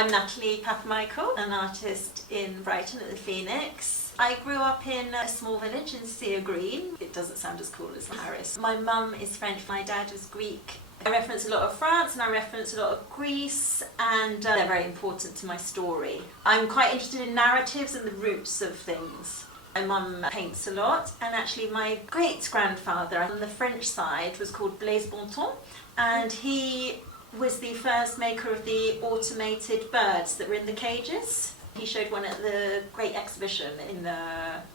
I'm Natalie Papamichael, an artist in Brighton at the Phoenix. I grew up in a small village in Sea Green. It doesn't sound as cool as Paris. My mum is French, my dad was Greek. I reference a lot of France and I reference a lot of Greece, and they're very important to my story. I'm quite interested in narratives and the roots of things. My mum paints a lot, and actually my great-grandfather on the French side was called Blaise Bontemps, and he was the first maker of the automated birds that were in the cages. He showed one at the great exhibition in the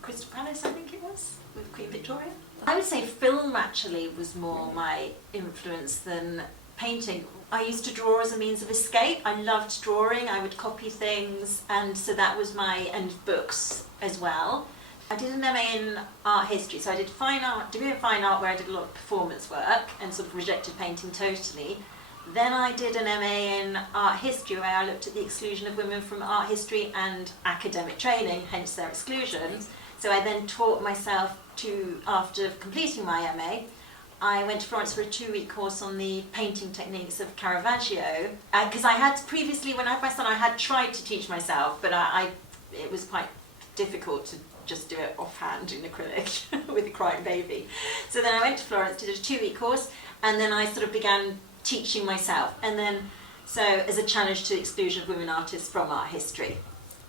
Crystal Palace, I think it was, with Queen Victoria. I would say film actually was more my influence than painting. I used to draw as a means of escape. I loved drawing, I would copy things, and so that was and books as well. I did an MA in art history, so I did degree of fine art where I did a lot of performance work and sort of rejected painting totally. Then I did an MA in art history where I looked at the exclusion of women from art history and academic training, hence their exclusion. So I then taught myself after completing my MA, I went to Florence for a 2-week course on the painting techniques of Caravaggio. Because I had previously, when I had my son, I had tried to teach myself, but it was quite difficult to just do it offhand in acrylic with a crying baby. So then I went to Florence, did a 2-week course, and then I sort of began teaching myself, and then so as a challenge to the exclusion of women artists from art history.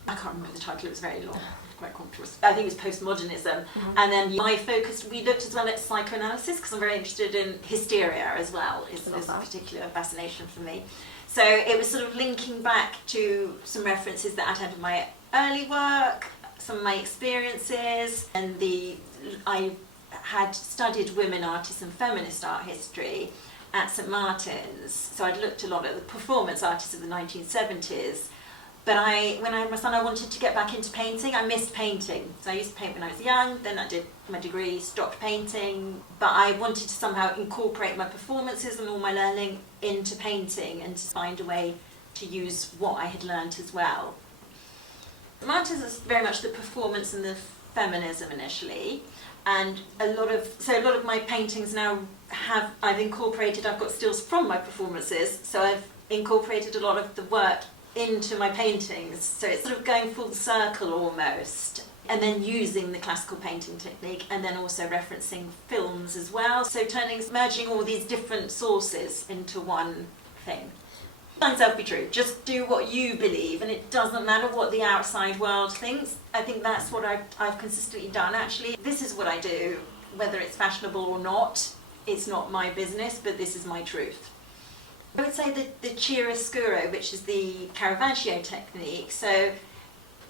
I can't remember the title, it was very long, quite controversial. I think it was postmodernism. And then we looked as well at psychoanalysis, because I'm very interested in hysteria as well, is a particular fascination for me. So it was sort of linking back to some references that I'd had in my early work, some of my experiences, and I had studied women artists and feminist art history at St Martin's, so I'd looked a lot at the performance artists of the 1970s, but when I had my son I wanted to get back into painting. I missed painting, so I used to paint when I was young, then I did my degree, stopped painting, but I wanted to somehow incorporate my performances and all my learning into painting and to find a way to use what I had learnt as well. Martyrs is very much the performance and the feminism initially, and a lot of my paintings now I've got stills from my performances, so I've incorporated a lot of the work into my paintings, so it's sort of going full circle almost, and then using the classical painting technique, and then also referencing films as well, so merging all these different sources into one thing. Let yourself be true. Just do what you believe, and it doesn't matter what the outside world thinks. I think that's what I've consistently done. Actually, this is what I do, whether it's fashionable or not. It's not my business, but this is my truth. I would say the chiaroscuro, which is the Caravaggio technique. So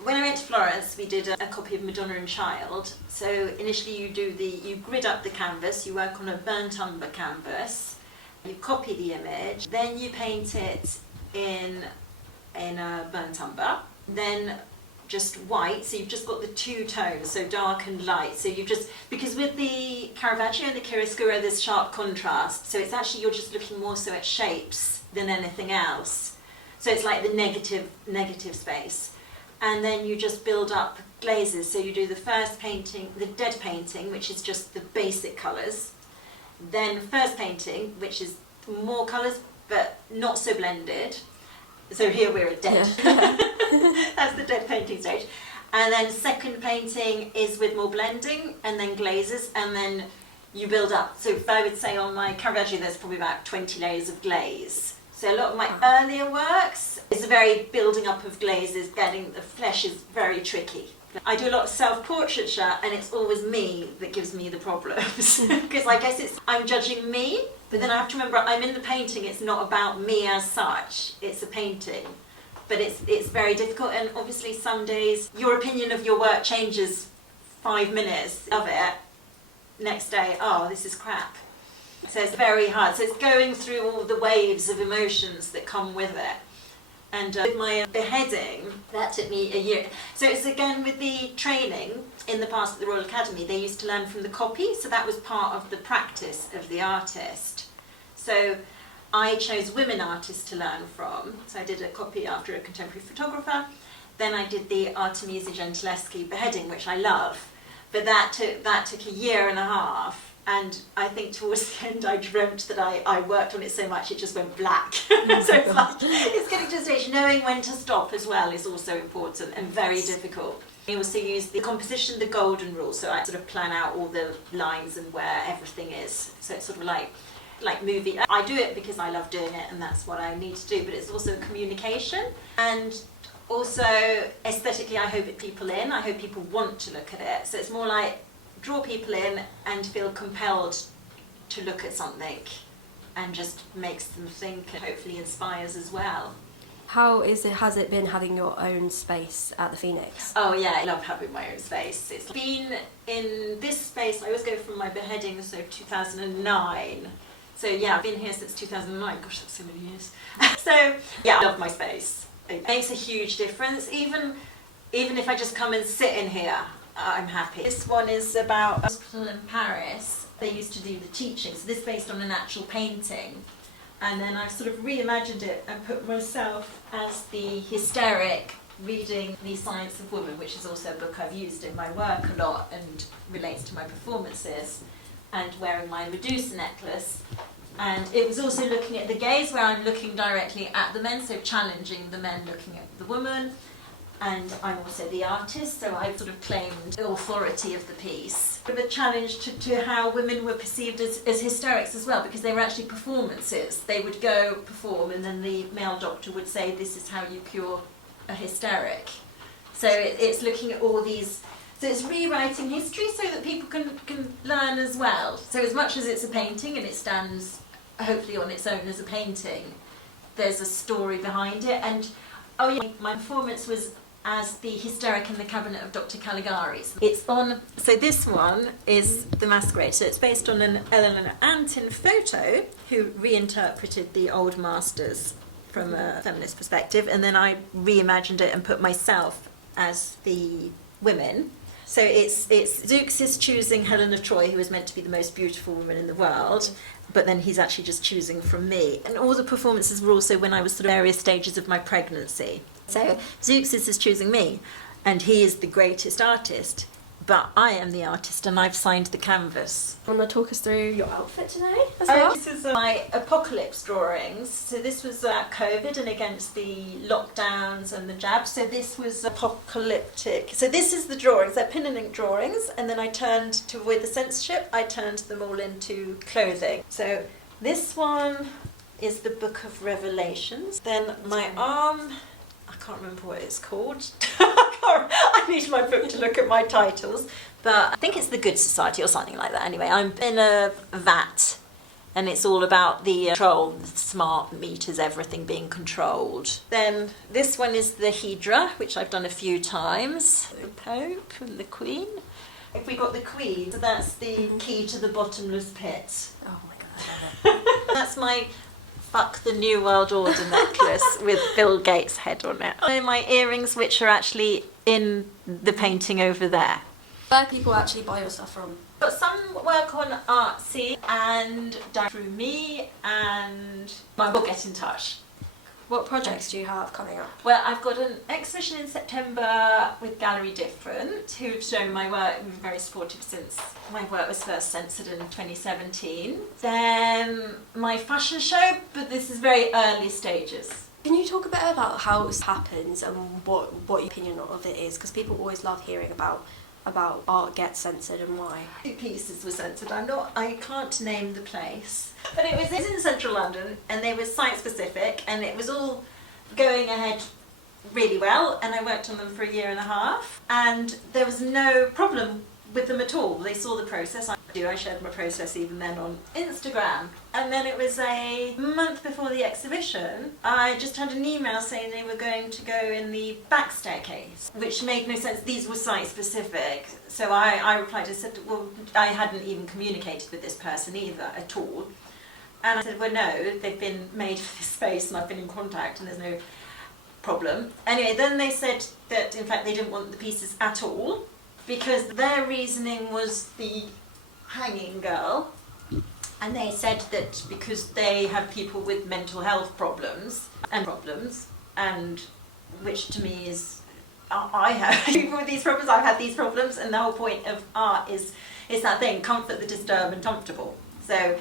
when I went to Florence, we did a copy of Madonna and Child. So initially you grid up the canvas, you work on a burnt umber canvas. You copy the image, then you paint it in a burnt umber, then just white, so you've just got the two tones, so dark and light. So because with the Caravaggio and the chiaroscuro there's sharp contrast, so it's actually you're just looking more so at shapes than anything else. So it's like the negative space. And then you just build up glazes, so you do the first painting, the dead painting, which is just the basic colours. Then first painting, which is more colours but not so blended. So here we're at dead. Yeah. That's the dead painting stage. And then second painting is with more blending and then glazes, and then you build up. So if I would say on my Caravaggio there's probably about 20 layers of glaze. So a lot of my earlier works is a very building up of glazes, getting the flesh is very tricky. I do a lot of self-portraiture, and it's always me that gives me the problems. Because I guess I'm judging me, but then I have to remember I'm in the painting, it's not about me as such, it's a painting. But it's very difficult, and obviously some days your opinion of your work changes 5 minutes of it, next day, oh, this is crap. So it's very hard. So it's going through all the waves of emotions that come with it. And with my beheading, that took me a year. So it's again with the training in the past at the Royal Academy, they used to learn from the copy, so that was part of the practice of the artist. So I chose women artists to learn from, so I did a copy after a contemporary photographer. Then I did the Artemisia Gentileschi beheading, which I love, but that took a year and a half. And I think towards the end I dreamt that I worked on it so much it just went black. So it's like, it's getting to a stage, knowing when to stop as well is also important and very difficult. I also use the composition, the golden rule, so I sort of plan out all the lines and where everything is. So it's sort of like movie. I do it because I love doing it and that's what I need to do, but it's also communication. And also aesthetically I hope it people in, I hope people want to look at it. So it's more like draw people in and feel compelled to look at something and just makes them think and hopefully inspires as well. How has it been having your own space at the Phoenix? Oh yeah, I love having my own space. It's been in this space, I always go from my beheading, so 2009. So yeah, I've been here since 2009, gosh that's so many years. So yeah, I love my space. It makes a huge difference, even if I just come and sit in here, I'm happy. This one is about a hospital in Paris. They used to do the teaching, so this is based on an actual painting. And then I've sort of reimagined it and put myself as the hysteric reading The Science of Woman, which is also a book I've used in my work a lot and relates to my performances, and wearing my Medusa necklace. And it was also looking at the gaze, where I'm looking directly at the men, so challenging the men looking at the woman. And I'm also the artist, so I've sort of claimed the authority of the piece. A challenge to how women were perceived as hysterics as well, because they were actually performances. They would go perform and then the male doctor would say, this is how you cure a hysteric. So it's looking at all these, so it's rewriting history so that people can learn as well. So as much as it's a painting and it stands hopefully on its own as a painting, there's a story behind it. And oh yeah, my performance was as the hysteric in the cabinet of Dr. Caligari's. It's on, so this one is The Masquerade, so it's based on an Eleanor Antin photo who reinterpreted the old masters from a feminist perspective, and then I reimagined it and put myself as the women. So it's Zeuxis is choosing Helen of Troy, who is meant to be the most beautiful woman in the world, but then he's actually just choosing from me. And all the performances were also when I was sort of various stages of my pregnancy. So Zeuxis is choosing me, and he is the greatest artist, but I am the artist and I've signed the canvas. Want to talk us through your outfit today as well? This is my apocalypse drawings. So this was COVID and against the lockdowns and the jabs. So this was apocalyptic. So this is the drawings. They're pin and ink drawings, and then I turned, to avoid the censorship, I turned them all into clothing. So this one is the Book of Revelations. Then my arm, I can't remember what it's called. I need my book to look at my titles, but I think it's the Good Society or something like that. Anyway, I'm in a vat, and it's all about the control, the smart meters, everything being controlled. Then this one is the Hydra, which I've done a few times. The Pope and the Queen. If we got the Queen, so that's the key to the bottomless pit. Oh my god. That's my Fuck the New World Order necklace with Bill Gates' head on it. And my earrings, which are actually in the painting over there. Where people actually buy your stuff from? Got some work on Artsy and done through me, and I will get in touch. What projects do you have coming up? Well, I've got an exhibition in September with Gallery Different, who've shown my work and been very supportive since my work was first censored in 2017. Then my fashion show, but this is very early stages. Can you talk a bit about how this happens and what your opinion of it is? Because people always love hearing about art gets censored and why. 2 pieces were censored. I can't name the place. But it was in central London, and they were site specific, and it was all going ahead really well, and I worked on them for 1.5 years, and there was no problem with them at all. They saw the process. I shared my process even then on Instagram. And then it was a month before the exhibition, I just had an email saying they were going to go in the back staircase, which made no sense. These were site specific. So I replied, I said, well, I hadn't even communicated with this person either at all. And I said, well, no, they've been made for this space and I've been in contact and there's no problem. Anyway, then they said that in fact they didn't want the pieces at all, because their reasoning was the hanging girl, and they said that because they have people with mental health problems, and which to me is I have people with these problems, I've had these problems, and the whole point of art is that thing, comfort the disturbed and comfortable. So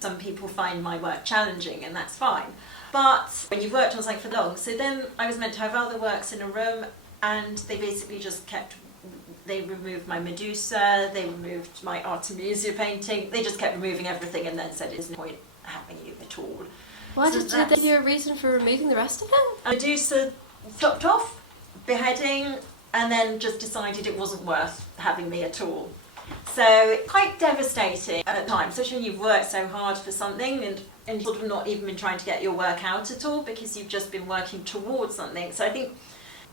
some people find my work challenging, and that's fine. But when you've worked on something for long, so then I was meant to have other works in a room, and they basically just they removed my Medusa, they removed my Artemisia painting, they just kept removing everything and then said there's no point having you at all. Why did they give you a reason for removing the rest of it? Medusa chopped off, beheading, and then just decided it wasn't worth having me at all. So quite devastating at the time, especially when you've worked so hard for something and you've sort of not even been trying to get your work out at all because you've just been working towards something. So I think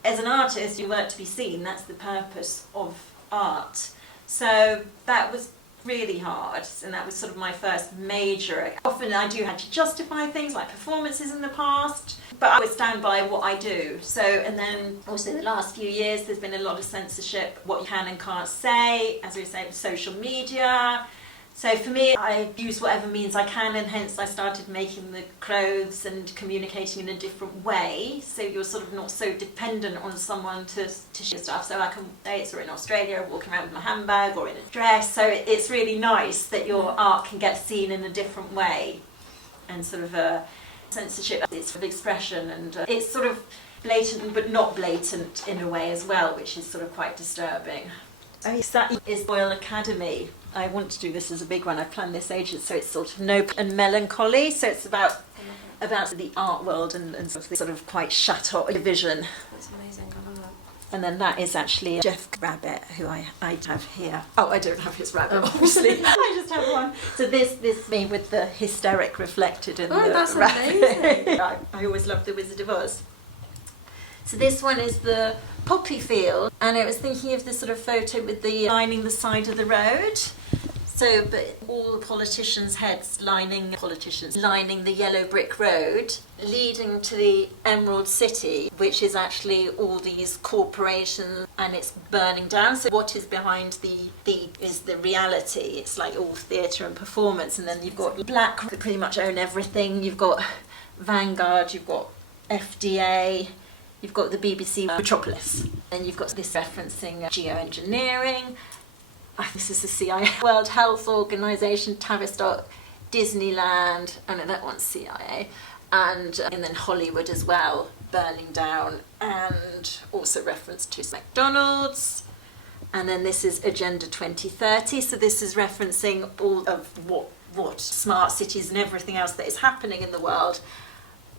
as an artist, you work to be seen. That's the purpose of art. So that was really hard, and that was sort of my first major. Often I do have to justify things like performances in the past, but I would stand by what I do. So, and then also in the last few years there's been a lot of censorship, what you can and can't say, as we say, with social media. So for me, I use whatever means I can, and hence I started making the clothes and communicating in a different way. So you're sort of not so dependent on someone to share stuff. So I can States or in Australia, walking around with my handbag or in a dress. So it's really nice that your art can get seen in a different way, and sort of censorship, it's sort of expression, and it's sort of blatant but not blatant in a way as well, which is sort of quite disturbing. Oh, yes, that is Royal Academy. I want to do this as a big one. I've planned this ages, so it's sort of nope and melancholy. So it's about the art world and sort of quite shut off vision. That's amazing. I love that. And then that is actually Jeff Rabbit, who I have here. Oh, I don't have his rabbit, obviously. I just have one. So this me with the hysteric reflected in the that's rabbit. amazing. I always loved The Wizard of Oz. So this one is the poppy field, and I was thinking of this sort of photo with the lining the side of the road. So, but all the politicians' heads lining the yellow brick road, leading to the Emerald City, which is actually all these corporations, and it's burning down. So what is behind is the reality. It's like all theatre and performance, and then you've got Black that pretty much own everything. You've got Vanguard, you've got FDA. You've got the BBC Metropolis, and you've got this referencing geoengineering. This is the CIA, World Health Organization, Tavistock, Disneyland, and that one's CIA, and then Hollywood as well, burning down, and also reference to McDonald's. And then this is Agenda 2030, so this is referencing all of what smart cities and everything else that is happening in the world,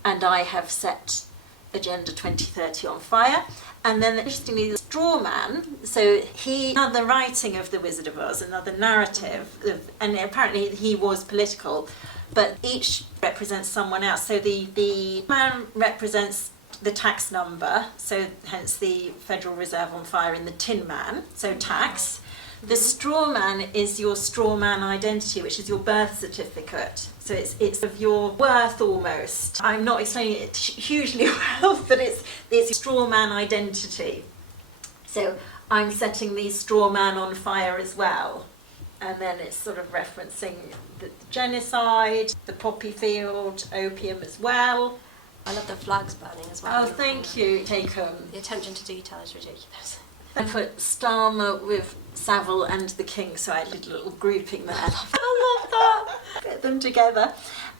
and I have set Agenda 2030 on fire. And then interestingly, the straw man, so another writing of The Wizard of Oz, another narrative, and apparently he was political, but each represents someone else. So the man represents the tax number, so hence the Federal Reserve on fire in the Tin Man, so tax. The straw man is your straw man identity, which is your birth certificate. So it's of your worth almost. I'm not explaining it hugely well, but it's straw man identity. So I'm setting the straw man on fire as well. And then it's sort of referencing the genocide, the poppy field, opium as well. I love the flags burning as well. Oh, thank you. Take The attention to detail is ridiculous. I put Starmer with Savile and the King, so I did a little grouping there. I love that. Get them together.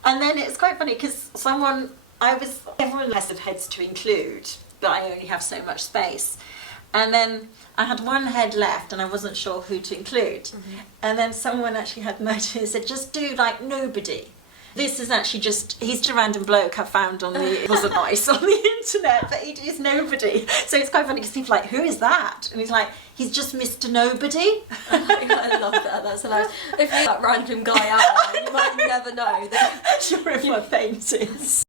And then it's quite funny because everyone has heads to include, but I only have so much space. And then I had one head left and I wasn't sure who to include. Mm-hmm. And then someone actually had an idea and said, just do like nobody. This is actually he's a random bloke I found it wasn't nice on the internet, but he is nobody. So it's quite funny because people are like, who is that? And he's like, he's just Mr. Nobody. I love that, that's hilarious. If you're that random guy out there, you might never know that you're in my paintings.